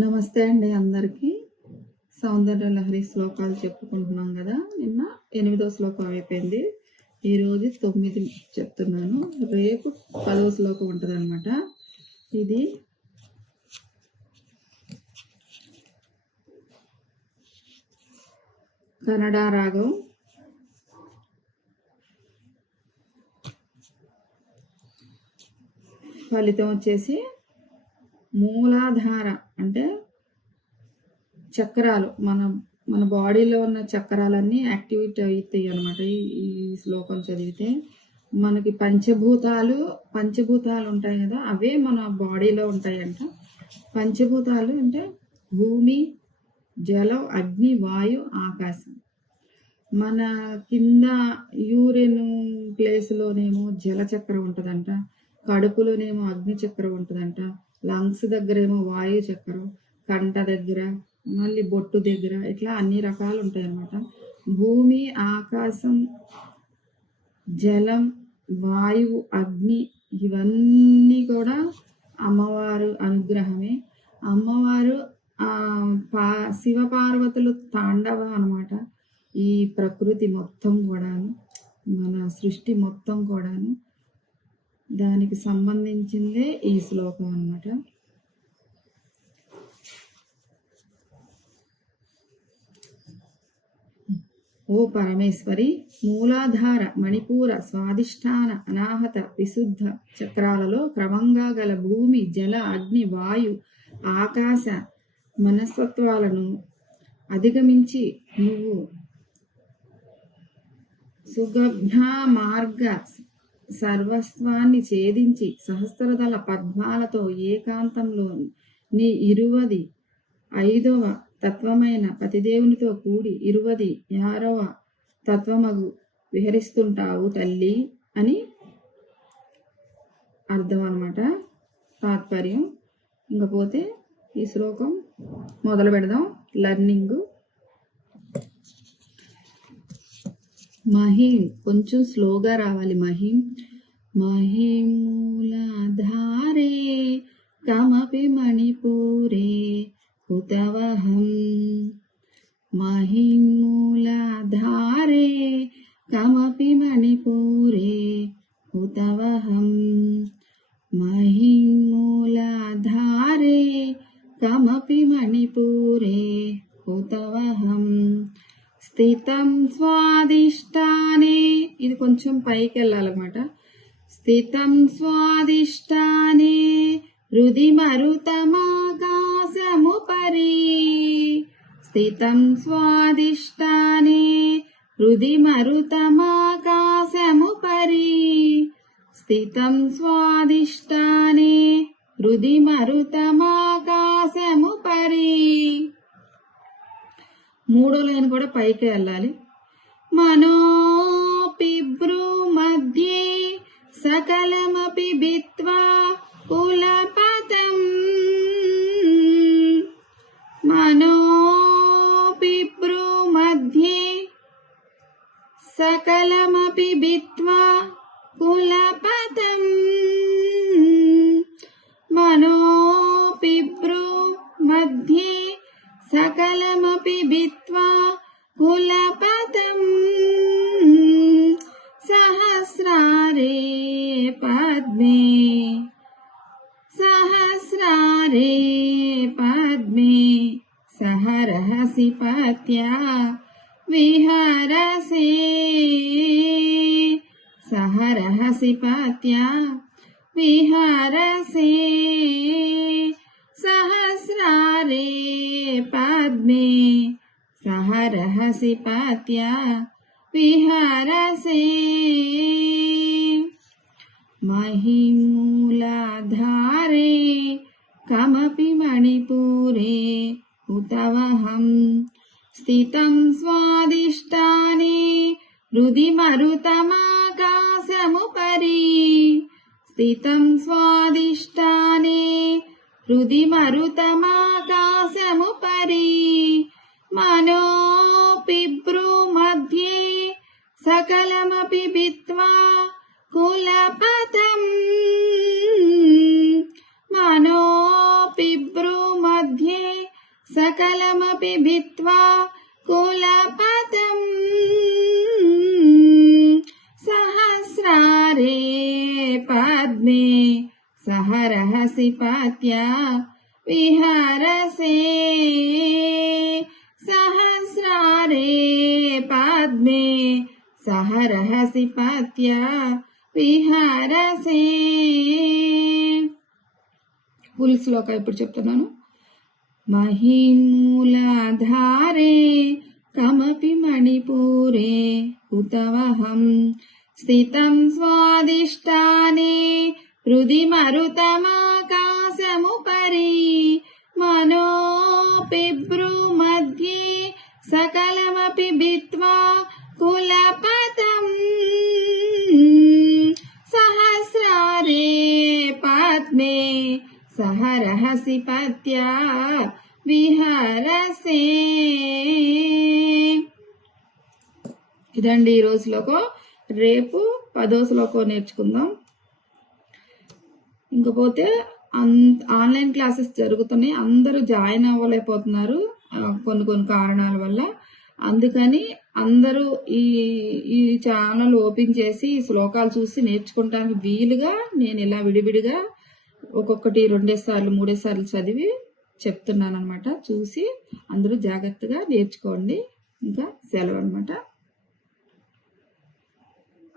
నమస్తే అండి అందరికీ. సౌందర్య లహరి శ్లోకాలు చెప్పుకుంటున్నాం కదా. నిన్న 8వ శ్లోకం అయిపోయింది. ఈరోజు 9 చెప్తున్నాను. రేపు 10వ శ్లోకం ఉంటుంది అనమాట. ఇది కన్నడ రాగం. ఫలితం వచ్చేసి మూలాధార అంటే చక్రాలు, మన బాడీలో ఉన్న చక్రాలన్నీ యాక్టివేట్ అవుతాయి అనమాట. ఈ శ్లోకం చదివితే మనకి పంచభూతాలు ఉంటాయి కదా, అవే మన బాడీలో ఉంటాయంట. పంచభూతాలు అంటే భూమి, జలం, అగ్ని, వాయు, ఆకాశం. మన కింద యూరిన్ ప్లేస్లోనేమో జలచక్రం ఉంటుందంట, కడుపులోనేమో అగ్ని చక్రం ఉంటుందంట, లంగ్స్ దగ్గర ఏమో వాయు చక్రం, కంట దగ్గర, మళ్ళీ బొట్టు దగ్గర, ఇట్లా అన్ని రకాలు ఉంటాయి అన్నమాట. భూమి, ఆకాశం, జలం, వాయువు, అగ్ని ఇవన్నీ కూడా అమ్మవారు అనుగ్రహమే. అమ్మవారు శివపార్వతులు తాండవం అనమాట. ఈ ప్రకృతి మొత్తం కూడాను, మన సృష్టి మొత్తం కూడాను దానికి సంబంధించిందే ఈ శ్లోకం అన్నమాట. ఓ పరమేశ్వరి, మూలాధార, మణిపూర, స్వాదిష్టాన, అనాహత, విశుద్ధ చక్రాలలో క్రమంగా గల భూమి, జల, అగ్ని, వాయు, ఆకాశ మనస్తత్వాలను అధిగమించి నువ్వు సుగభ్య మార్గ సర్వస్వాన్ని ఛేదించి సహస్రదళ పద్మాలతో ఏకాంతంలో నీ 25వ తత్వమైన పతిదేవునితో కూడి 26వ తత్వమగు విహరిస్తుంటావు తల్లి అని అర్థం అన్నమాట, తాత్పర్యం. ఇంకపోతే ఈ శ్లోకం మొదలు పెడదాం. లర్నింగ్. మహిం కొంచెం స్లోగా రావాలి. మహిమూలాధారే కమపి మణిపూరే హుతవహం. మహిమూలాధారే కమపి మణిపూరే హుతవహం. మహిమూలాధారే కమపి మణిపూరే హుతవహం. స్థితం స్వాదిష్టానే, ఇది కొంచెం పైకి వెళ్ళాలన్నమాట. స్థితం స్వాదిష్టానే హృది మరుతమాకాశముపరి. స్థితం స్వాదిష్టానే హృది మరుతమాకాశముపరి. స్థితం స్వాదిష్టానే హృది మరుతమాకాశముపరి. 3వ లైన్ కూడా పైకి వెళ్ళాలి. మనోపిభ్రూ మధ్యే సకలమపి భిత్వా కులపతం. మనోపిభ్రూ మధ్యే సకలమపి భిత్వా కులపతం. మనోపిభ్రూ మధ్యే సకలమపి భిత్వా కులపతం. సహస్రారే పద్మే, సహస్రారే పద్మే సహరహసి పత్యా విహరసే. సహరహసి పత్యా విహరసే. సహస్రారే పద్మే సహరహసి పత్యా విహరసే. మహిమూలాధారే కమపి మణిపూరే హుతవహం. స్థితం స్వాదిష్టానే హృది మరుతమాకాశముపరి. స్థితం స్వాదిష్టానే హృది మరుతమాకాశముపరి. మనోపిభ్రూ మధ్యే సకలమపి భిత్వా కులపతం. మనోపిభ్రూ మధ్యే सकलमपि भित्त्वा कुलपतम् सहस्रारे पद्मे सहरहसि पत्या विहरसे सहस्रारे पद्मे सहरहसि पत्या విహరసే. ఫుల్ శ్లోక ఇప్పుడు చెప్తున్నాను. మహిమూలాధారే కమపి మణిపూరే ఉతవహం స్థితం స్వాదిష్టానే హృది మరుతమాకాశముపరి మనోపిభ్రు మధ్యే సకలమపి భిత్వా కులపతం सहस्रारे पद्मे सहरहसि पत्या విహరసే. ఇదండి ఈరోజు శ్లోకం. రేపు 10వ శ్లోకం నేర్చుకుందాం. ఇంకపోతే ఆన్లైన్ క్లాసెస్ జరుగుతున్నాయి. అందరూ జాయిన్ అవ్వలేకపోతున్నారు కొన్ని కారణాల వల్ల. అందుకని అందరూ ఈ ఛానల్ ఓపెన్ చేసి ఈ శ్లోకాలు చూసి నేర్చుకోవడానికి వీలుగా నేను ఇలా విడివిడిగా ఒక్కొక్కటి 2 సార్లు 3 సార్లు చదివి చెప్తున్నాను అనమాట. చూసి అందరూ జాగ్రత్తగా నేర్చుకోండి. ఇంకా సెలవు అనమాట.